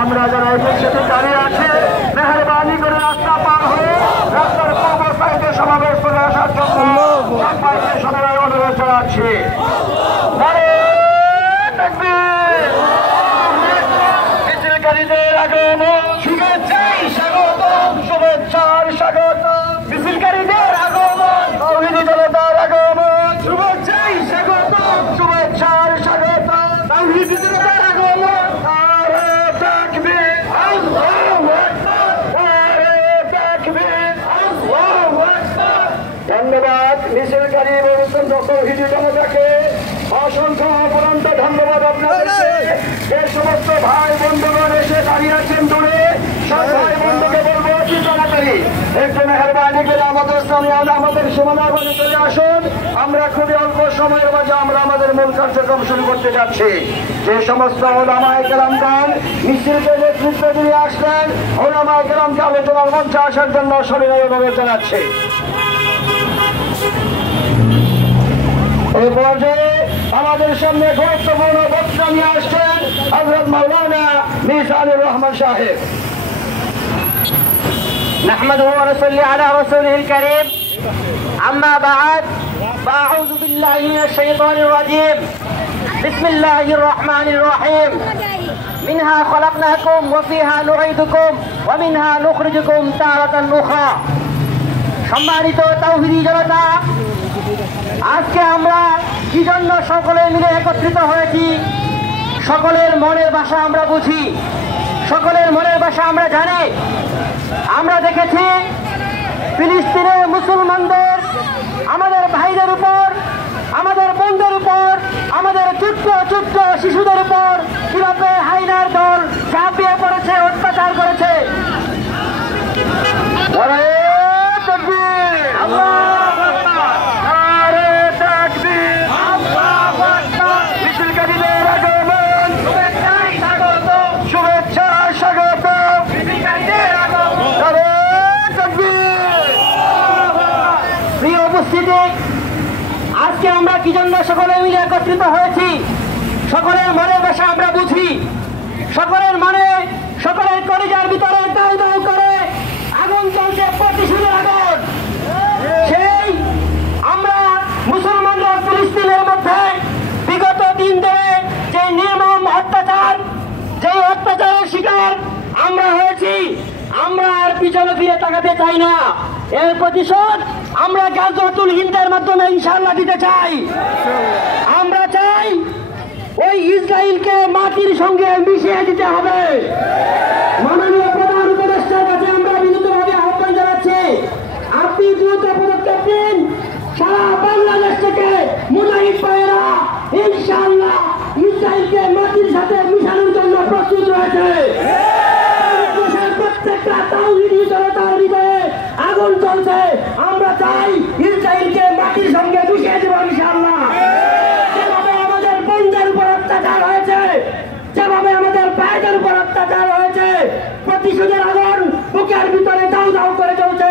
আমরা যারা একসাথে দাঁড়িয়ে আছি মেহরবানি করে রাস্তা পার হয়ে রাস্তার পূর্ব সাইডে সমাবেশ করে আসার জন্য সবাই অনুরোধ জানাচ্ছি। মিছিলকারীদের আগমন শুভেচ্ছায় স্বাগতম, শুভেচ্ছার স্বাগতম। মিছিলকারীদের আগমন, তাওহীদি জনতার আগমন শুভেচ্ছায় স্বাগতম, শুভেচ্ছার স্বাগতম। তাওহীদি জনতার আগমন। ধন্যবাদ মিছিলকারী এবং তাওহীদি জনতাকে অসংখ্য অপরন্ত ধন্যবাদ আপনাদেরকে। যে সমস্ত ভাই বন্ধুগণ এসে দাঁড়িয়ে আছেন দূরে, সব ভাই বন্ধুকে বলবো অতি তাড়াতাড়ি একটু মেহরবানি করে আমাদের সামনে আমাদের সীমানার মাঝে চলে আসুন। আমরা খুবই অল্প সময়ের মাঝে আমরা আমাদের মূল কার্যক্রম শুরু করতে যাচ্ছি। যে সমস্ত ওলামায়ে কেরামগণ মিছিলকে নেতৃত্ব দিয়ে আসলেন, ওলামায়ে কেরামকে আলোচনার মঞ্চে আসার জন্য সবিনয় অনুরোধ জানাচ্ছি। এই পর্যায়ে আমাদের সামনে গুরুত্বপূর্ণ বক্তব্য নিয়ে আসছেন হযরত মাওলানা মিজানুর রহমান সাহেব। نحمده ونصلي على رسوله الكريم أما بعد فأعوذ بالله من الشيطان الرجيم بسم الله الرحمن الرحيم منها خلقناكم وفيها نعيدكم ومنها نخرجكم تارة أخرى। সম্মানিত তাওহীদি জনতা, আজকে আমরা কি জন্য সকলে মিলে একত্রিত হয়েছি? সকলের মনের ভাষা আমরা বুঝি, সকলের মনের ভাষা আমরা জানি। আমরা দেখেছি ফিলিস্তিনের মুসলমানদের, আমাদের ভাইদের উপর, আমাদের বোনদের উপর, আমাদের ছোট্ট ছোট্ট শিশুদের উপর কিভাবে হায়নার দল ঝাঁপিয়ে পড়েছে, অত্যাচার করেছে। আজকে আমরা কি জন্য সকলে মিলে একত্রিত হয়েছি? সকলের মনের ভাষা আমরা বুঝি, সকলের মনে, সকলের কলিজার ভিতরে দাউ দাউ করে আগুন চলছে, প্রতিশোধের আগুন। সেই আমরা মুসলমানরা ফিলিস্তিনের মধ্যে বিগত দিন ধরে যে নির্মম অত্যাচার, যে অত্যাচারের শিকার আমরা হয়েছি, আমরা আর পিছনে ফিরে তাকাতে চাই না। এর প্রতিশোধ আমরা গাজওয়াতুল হিন্দের মাধ্যমে ইনশাআল্লাহ দিতে চাই। আমরা চাই ওই ইসরায়েলকে মাটির সঙ্গে মিশিয়ে দিতে হবে। মাননীয় প্রধান উপদেষ্টার কাছে আমরা বিনীতভাবে আহ্বান জানাচ্ছি, আপনি দ্রুত পদক্ষেপ নিন। সারা বাংলাদেশ থেকে মুজাহিদ ভাইয়েরা ইনশাআল্লাহ ইসরায়েলকে মাটির সাথে মিশানোর জন্য প্রস্তুত রয়েছে। প্রত্যেকটা তাওহীদি জনতার হৃদয়ে আগুন চলছে। আমরা চাই ইসরায়েলকে মাটির সঙ্গে মিশিয়ে দেব ইনশাআল্লাহ। যেভাবে আমাদের বোনদের উপর অত্যাচার হয়েছে, যেভাবে আমাদের ভাইদের উপর অত্যাচার হয়েছে, প্রতিশোধের আগুন বুকের ভিতরে দাউ দাউ করে চলছে।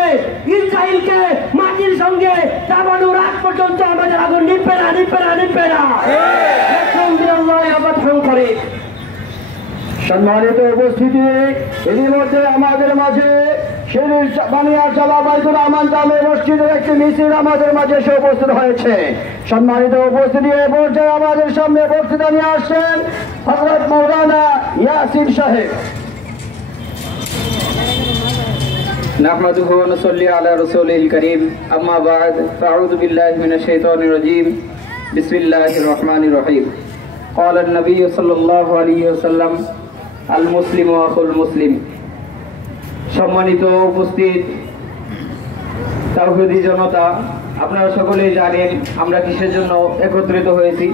ইসরায়েলকে মাটির সঙ্গে দাবানোর আগ পর্যন্ত আমাদের আগুন নিভবে না, নিভবে না, নিভবে না। করে সম্মানিত উপস্থিতি, এরই মধ্যে আমাদের মাঝে বানিয়ারচালা বাইতুল আমান জামে মসজিদের একটি মিছিল আমাদের মাঝে এসে উপস্থিত হয়েছে। সম্মানিত উপস্থিতি, এ পর্যায়ে আমাদের সামনে বক্তৃতা নিয়ে আসছেন হযরত মাওলানা ইয়াসিন সাহেব। نحمده ونصلي على رسوله الكريم أما بعد فأعوذ بالله من الشيطان الرجيم بسم الله الرحمن الرحيم قال النبي صلى الله عليه وسلم المسلم أخو المسلم সম্মানিত উপস্থিত তাওহীদি জনতা, আপনারা সকলেই জানেন আমরা কিসের জন্য একত্রিত হয়েছি।